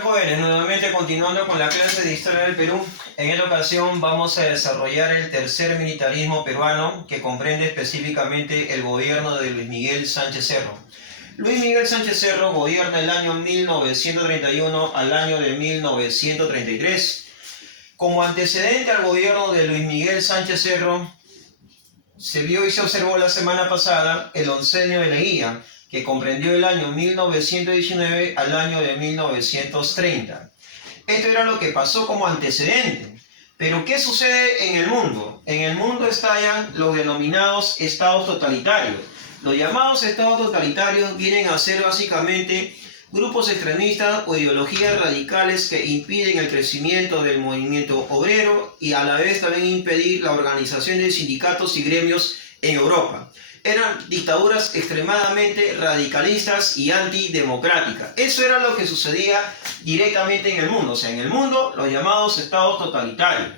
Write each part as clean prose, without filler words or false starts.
Jóvenes, nuevamente continuando con la clase de Historia del Perú. En esta ocasión vamos a desarrollar el tercer militarismo peruano, que comprende específicamente el gobierno de Luis Miguel Sánchez Cerro. Luis Miguel Sánchez Cerro gobierna el año 1931 al año de 1933. Como antecedente al gobierno de Luis Miguel Sánchez Cerro, se vio y se observó la semana pasada el oncenio de Leguía, que comprendió el año 1919 al año de 1930. Esto era lo que pasó como antecedente. Pero ¿qué sucede en el mundo? En el mundo estallan los denominados estados totalitarios. Los llamados estados totalitarios vienen a ser básicamente grupos extremistas o ideologías radicales que impiden el crecimiento del movimiento obrero y a la vez también impedir la organización de sindicatos y gremios en Europa. Eran dictaduras extremadamente radicalistas y antidemocráticas. Eso era lo que sucedía directamente en el mundo. O sea, en el mundo, los llamados estados totalitarios.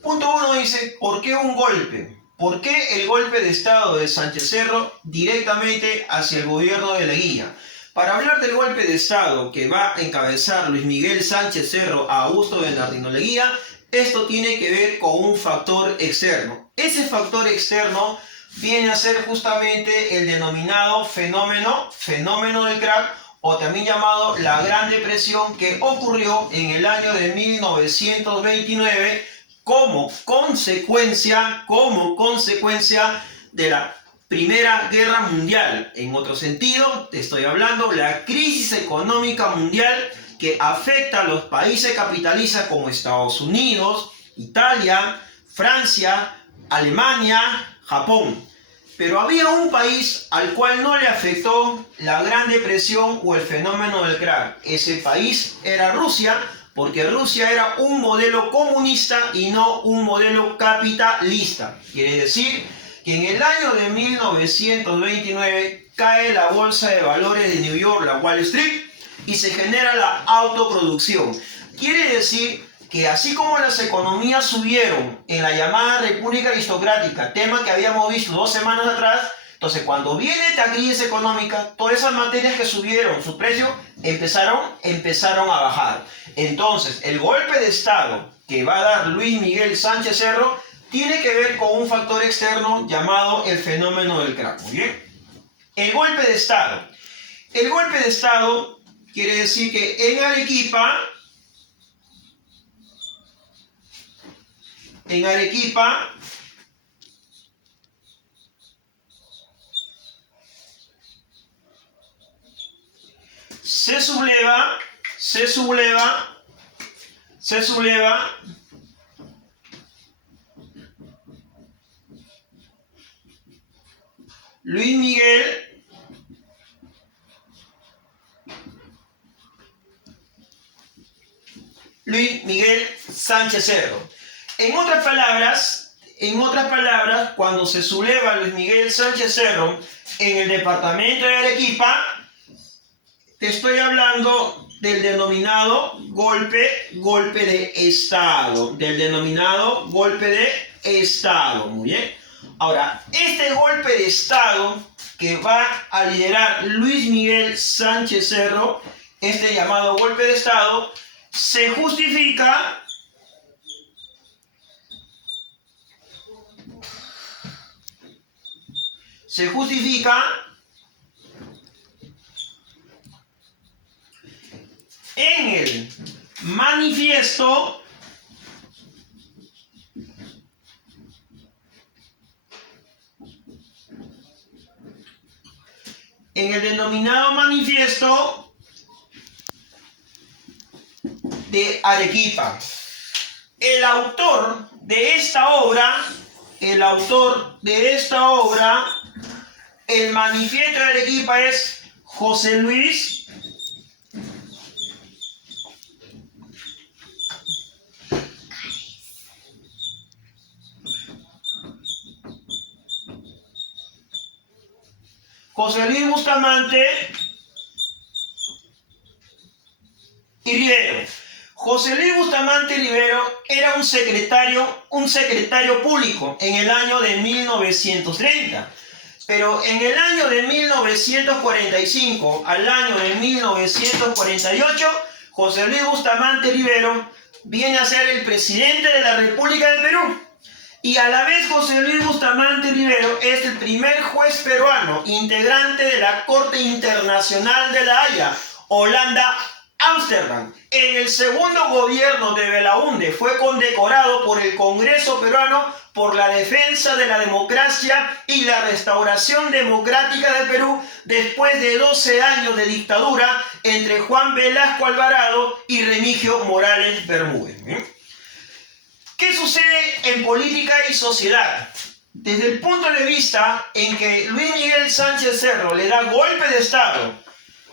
Punto 1 dice, ¿por qué un golpe? ¿Por qué el golpe de estado de Sánchez Cerro directamente hacia el gobierno de Leguía? Para hablar del golpe de estado que va a encabezar Luis Miguel Sánchez Cerro a Augusto Bernardino Leguía, esto tiene que ver con un factor externo. Ese factor externo viene a ser justamente el denominado fenómeno del crack, o también llamado la Gran Depresión, que ocurrió en el año de 1929 como consecuencia de la Primera Guerra Mundial. En otro sentido, te estoy hablando de la crisis económica mundial que afecta a los países capitalistas como Estados Unidos, Italia, Francia, Alemania, Japón. Pero había un país al cual no le afectó la Gran Depresión o el fenómeno del crack. Ese país era Rusia, porque Rusia era un modelo comunista y no un modelo capitalista. Quiere decir que en el año de 1929 cae la bolsa de valores de New York, la Wall Street, y se genera la autoproducción. Quiere decir que así como las economías subieron en la llamada República Aristocrática, tema que habíamos visto 2 semanas atrás, entonces cuando viene esta crisis económica, todas esas materias que subieron su precio empezaron a bajar. Entonces, el golpe de estado que va a dar Luis Miguel Sánchez Cerro tiene que ver con un factor externo llamado el fenómeno del crack. Muy bien. El golpe de estado. El golpe de estado quiere decir que en Arequipa se subleva Luis Miguel Sánchez Cerro. En otras palabras, cuando se subleva Luis Miguel Sánchez Cerro en el departamento de Arequipa, te estoy hablando del denominado golpe de Estado. Muy bien. Ahora, este golpe de Estado que va a liderar Luis Miguel Sánchez Cerro, este llamado golpe de Estado, se justifica en el manifiesto denominado manifiesto de Arequipa. El autor de esta obra, el manifiesto de Arequipa, es José Luis Bustamante y Rivero. José Luis Bustamante Rivero era un secretario público en el año de 1930. Pero en el año de 1945 al año de 1948, José Luis Bustamante Rivero viene a ser el presidente de la República del Perú. Y a la vez José Luis Bustamante Rivero es el primer juez peruano integrante de la Corte Internacional de La Haya, Holanda, Ámsterdam. En el segundo gobierno de Belaúnde fue condecorado por el Congreso peruano por la defensa de la democracia y la restauración democrática del Perú después de 12 años de dictadura entre Juan Velasco Alvarado y Remigio Morales Bermúdez. ¿Qué sucede en política y sociedad? Desde el punto de vista en que Luis Miguel Sánchez Cerro le da golpe de Estado,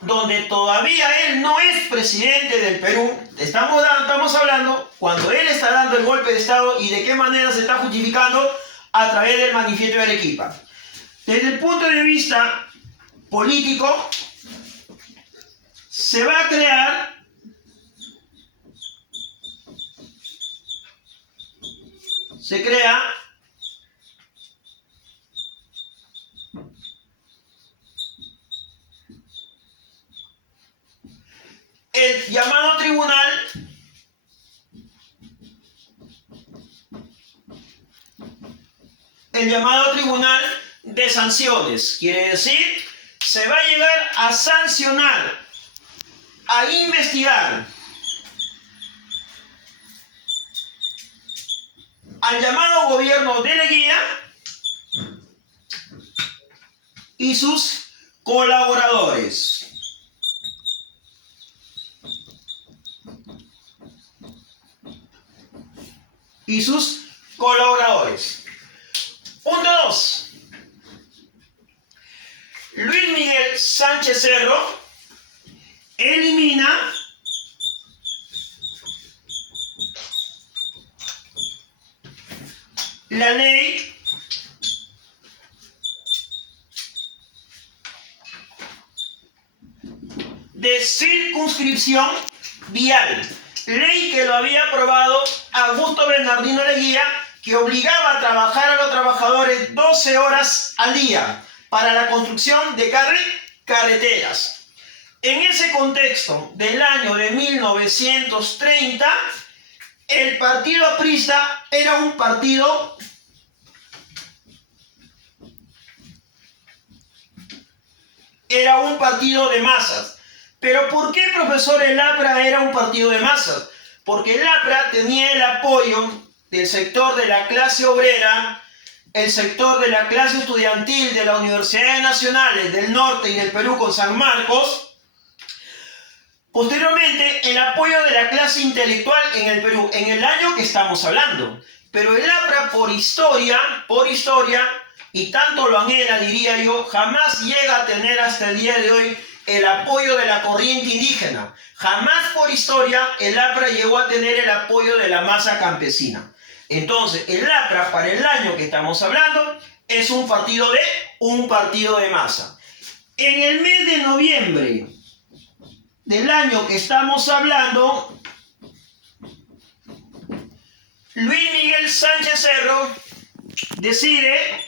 donde todavía él no es presidente del Perú, estamos hablando cuando él está dando el golpe de Estado y de qué manera se está justificando a través del manifiesto de Arequipa. Desde el punto de vista político, se va a crear el llamado tribunal de sanciones. Quiere decir, se va a llegar a sancionar, a investigar al llamado gobierno de Leguía y sus colaboradores. Punto 2. Luis Miguel Sánchez Cerro elimina la ley de circunscripción vial, ley que lo había aprobado Augusto Bernardino Leguía, que obligaba a trabajar a los trabajadores 12 horas al día para la construcción de carreteras. En ese contexto del año de 1930, el partido aprista era un partido de masas. ¿Pero por qué, profesor, el APRA era un partido de masas? Porque el APRA tenía el apoyo del sector de la clase obrera, el sector de la clase estudiantil de las universidades nacionales del norte y del Perú con San Marcos. Posteriormente, el apoyo de la clase intelectual en el Perú, en el año que estamos hablando. Pero el APRA, por historia, y tanto lo anhela, diría yo, jamás llega a tener hasta el día de hoy el apoyo de la corriente indígena. Jamás por historia el APRA llegó a tener el apoyo de la masa campesina. Entonces, el APRA, para el año que estamos hablando, es un partido de masa. En el mes de noviembre del año que estamos hablando, Luis Miguel Sánchez Cerro decide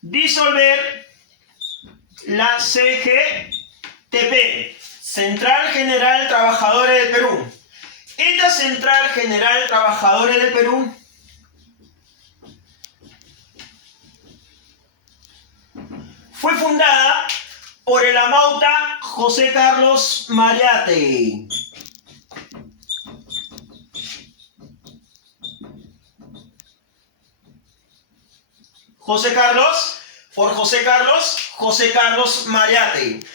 disolver la CGTP, Central General Trabajadores del Perú. Esta Central General Trabajadores del Perú fue fundada por el amauta José Carlos Mariátegui. José Carlos Mariátegui.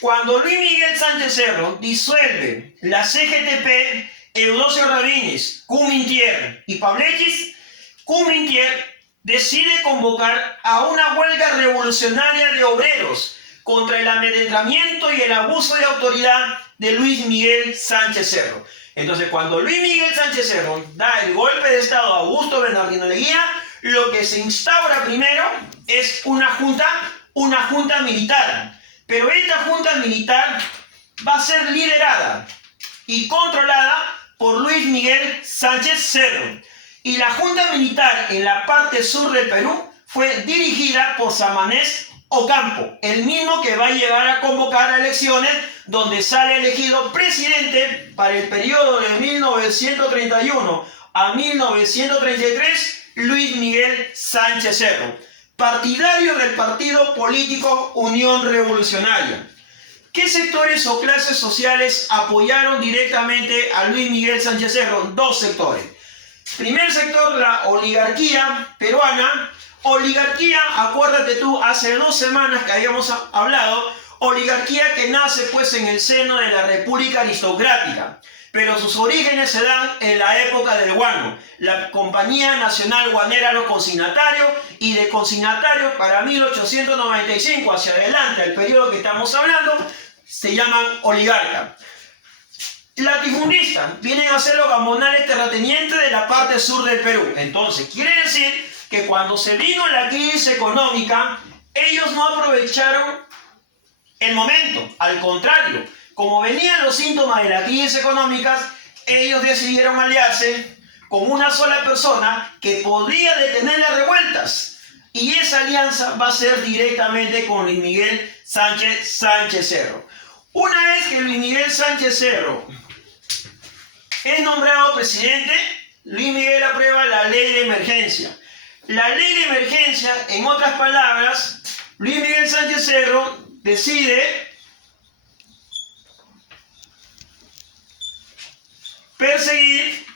Cuando Luis Miguel Sánchez Cerro disuelve la CGTP, Eudosio Rabines, Cumintier y Pablechis, Cumintier decide convocar a una huelga revolucionaria de obreros contra el amedrentamiento y el abuso de autoridad de Luis Miguel Sánchez Cerro. Entonces, cuando Luis Miguel Sánchez Cerro da el golpe de Estado a Augusto Bernardino Leguía, lo que se instaura primero es una junta militar. Pero esta junta militar va a ser liderada y controlada por Luis Miguel Sánchez Cerro. y la Junta Militar en la parte sur del Perú fue dirigida por Samanez Ocampo, el mismo que va a llegar a convocar a elecciones donde sale elegido presidente para el periodo de 1931 a 1933, Luis Miguel Sánchez Cerro, partidario del partido político Unión Revolucionaria. ¿Qué sectores o clases sociales apoyaron directamente a Luis Miguel Sánchez Cerro? Dos sectores. Primer sector, la oligarquía peruana. Oligarquía, acuérdate tú, hace 2 semanas que habíamos hablado, oligarquía que nace pues en el seno de la República Aristocrática, pero sus orígenes se dan en la época del guano, la Compañía Nacional Guanera los consignatarios, y de consignatarios para 1895 hacia adelante, el periodo que estamos hablando, se llaman oligarcas. Latifundistas vienen a ser los gamonales terratenientes de la parte sur del Perú. Entonces, quiere decir que cuando se vino la crisis económica, ellos no aprovecharon el momento. Al contrario, como venían los síntomas de la crisis económica, ellos decidieron aliarse con una sola persona que podría detener las revueltas. Y esa alianza va a ser directamente con Luis Miguel Sánchez Cerro. Una vez que Luis Miguel Sánchez Cerro es nombrado presidente, Luis Miguel aprueba la ley de emergencia. La ley de emergencia, en otras palabras, Luis Miguel Sánchez Cerro decide perseguir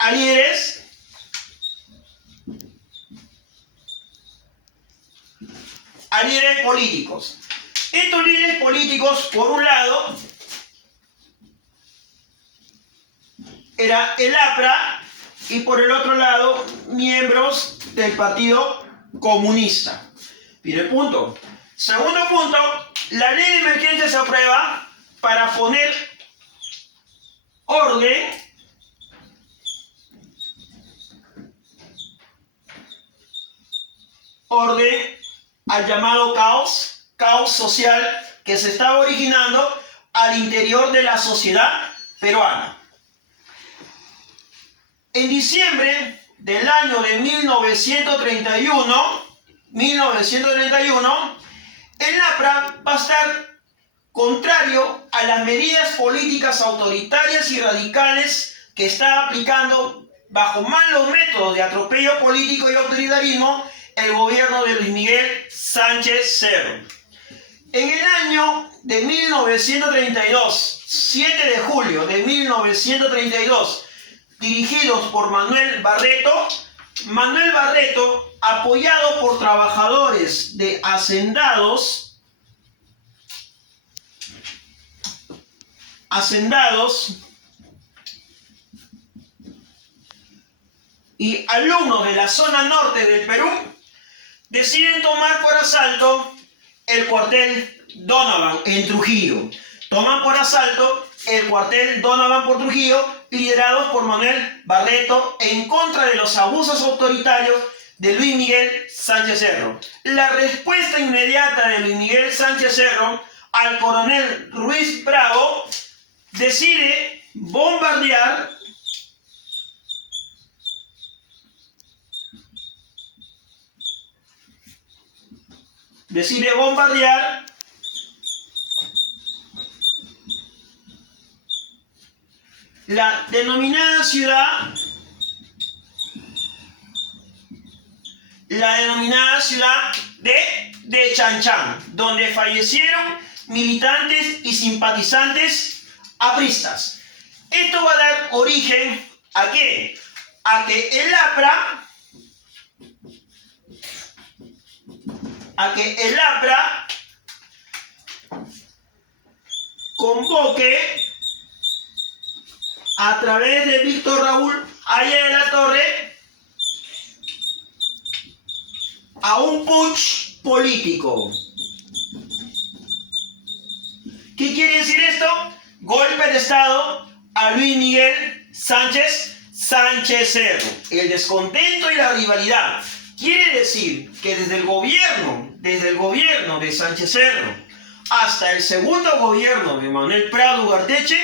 a líderes políticos. Estos líderes políticos, por un lado, era el APRA, y por el otro lado, miembros del Partido Comunista. Primer punto. Segundo punto, la ley de emergencia se aprueba para poner orden al llamado caos social que se estaba originando al interior de la sociedad peruana. En diciembre del año de 1931, el APRA va a estar contrario a las medidas políticas autoritarias y radicales que está aplicando bajo malos métodos de atropello político y autoritarismo el gobierno de Luis Miguel Sánchez Cerro. En el año de 1932, 7 de julio de 1932, dirigidos por Manuel Barreto, apoyado por trabajadores de hacendados y alumnos de la zona norte del Perú, deciden tomar por asalto el cuartel Donovan en Trujillo. Toman por asalto el cuartel Donovan por Trujillo, liderados por Manuel Barreto, en contra de los abusos autoritarios de Luis Miguel Sánchez Cerro. La respuesta inmediata de Luis Miguel Sánchez Cerro al coronel Ruiz Bravo decide bombardear la denominada ciudad de Chanchán, donde fallecieron militantes y simpatizantes apristas. Esto va a dar origen ¿a qué? A que el APRA convoque a través de Víctor Raúl Haya de la Torre a un putsch político. ¿Qué quiere decir esto? Golpe de Estado a Luis Miguel Sánchez Cerro. El descontento y la rivalidad. Quiere decir que desde el gobierno de Sánchez Cerro hasta el segundo gobierno de Manuel Prado Ugarteche,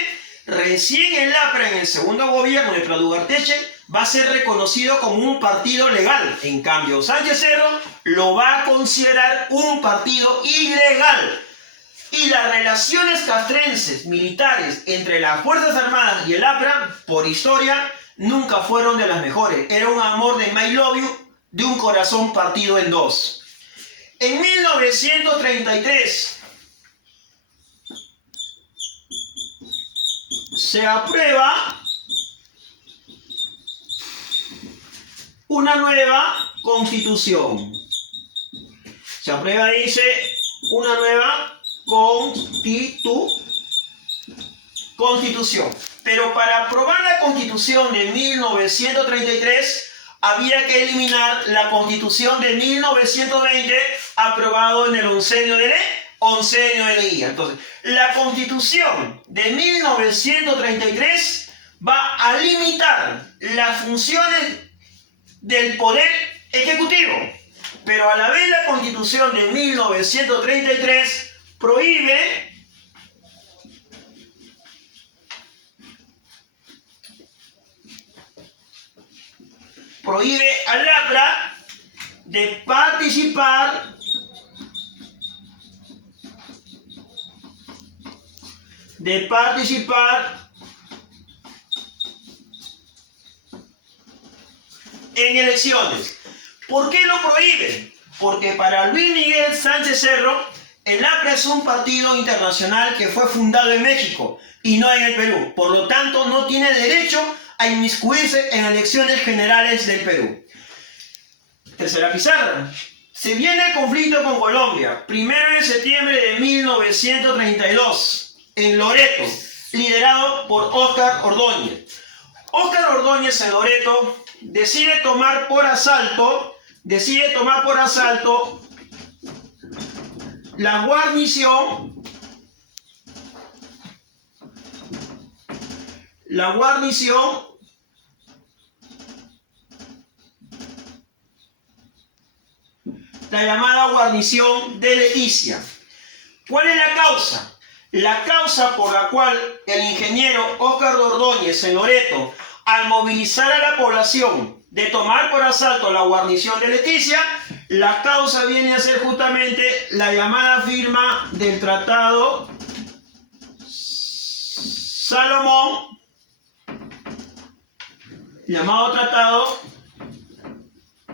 Recién el APRA, en el segundo gobierno de Pladú Garteche, va a ser reconocido como un partido legal. En cambio, Sánchez Cerro lo va a considerar un partido ilegal. Y las relaciones castrenses militares entre las Fuerzas Armadas y el APRA, por historia, nunca fueron de las mejores. Era un amor de I love you, de un corazón partido en dos. En 1933 se aprueba una nueva constitución. Se aprueba, dice, una nueva constitución. Pero para aprobar la constitución de 1933 había que eliminar la constitución de 1920 aprobado en el oncenio de Leguía. Entonces, la constitución de 1933 va a limitar las funciones del poder ejecutivo, pero a la vez la constitución de 1933 prohíbe al APRA de participar en elecciones. ¿Por qué lo prohíbe? Porque para Luis Miguel Sánchez Cerro, el APRA es un partido internacional que fue fundado en México y no en el Perú. Por lo tanto, no tiene derecho a inmiscuirse en elecciones generales del Perú. Tercera pizarra. Se viene el conflicto con Colombia. 1 de septiembre de 1932, en Loreto, liderado por Óscar Ordóñez. Óscar Ordóñez en Loreto decide tomar por asalto la guarnición la llamada guarnición de Leticia. ¿Cuál es la causa? La causa por la cual el ingeniero Óscar Ordóñez en Loreto, al movilizar a la población de tomar por asalto la guarnición de Leticia, la causa viene a ser justamente la llamada firma del Tratado Salomón, llamado Tratado,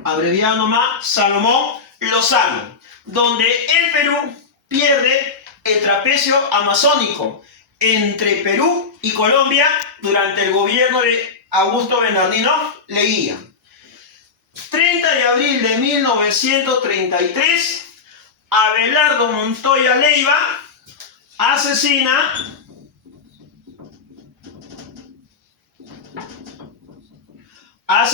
abreviado nomás, Salomón-Lozano, donde el Perú pierde el trapecio amazónico entre Perú y Colombia durante el gobierno de Augusto Bernardino Leguía. 30 de abril de 1933, Abelardo Montoya Leiva asesina a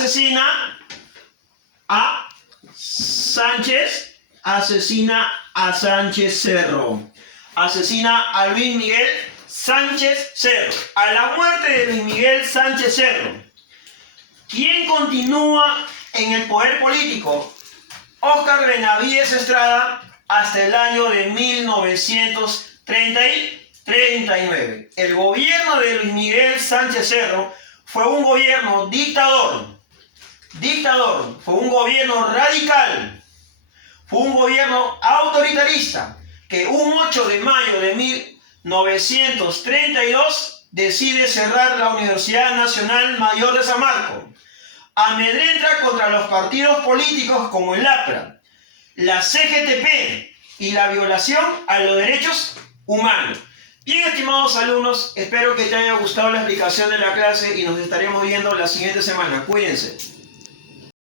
Sánchez Cerro. Asesina a Luis Miguel Sánchez Cerro. A la muerte de Luis Miguel Sánchez Cerro, ¿quién continúa en el poder político? Óscar Benavides Estrada hasta el año de 1939. El gobierno de Luis Miguel Sánchez Cerro fue un gobierno dictador, fue un gobierno radical, fue un gobierno autoritarista, que un 8 de mayo de 1932 decide cerrar la Universidad Nacional Mayor de San Marcos, amedrenta contra los partidos políticos como el APRA, la CGTP y la violación a los derechos humanos. Bien, estimados alumnos, espero que te haya gustado la explicación de la clase y nos estaremos viendo la siguiente semana. Cuídense.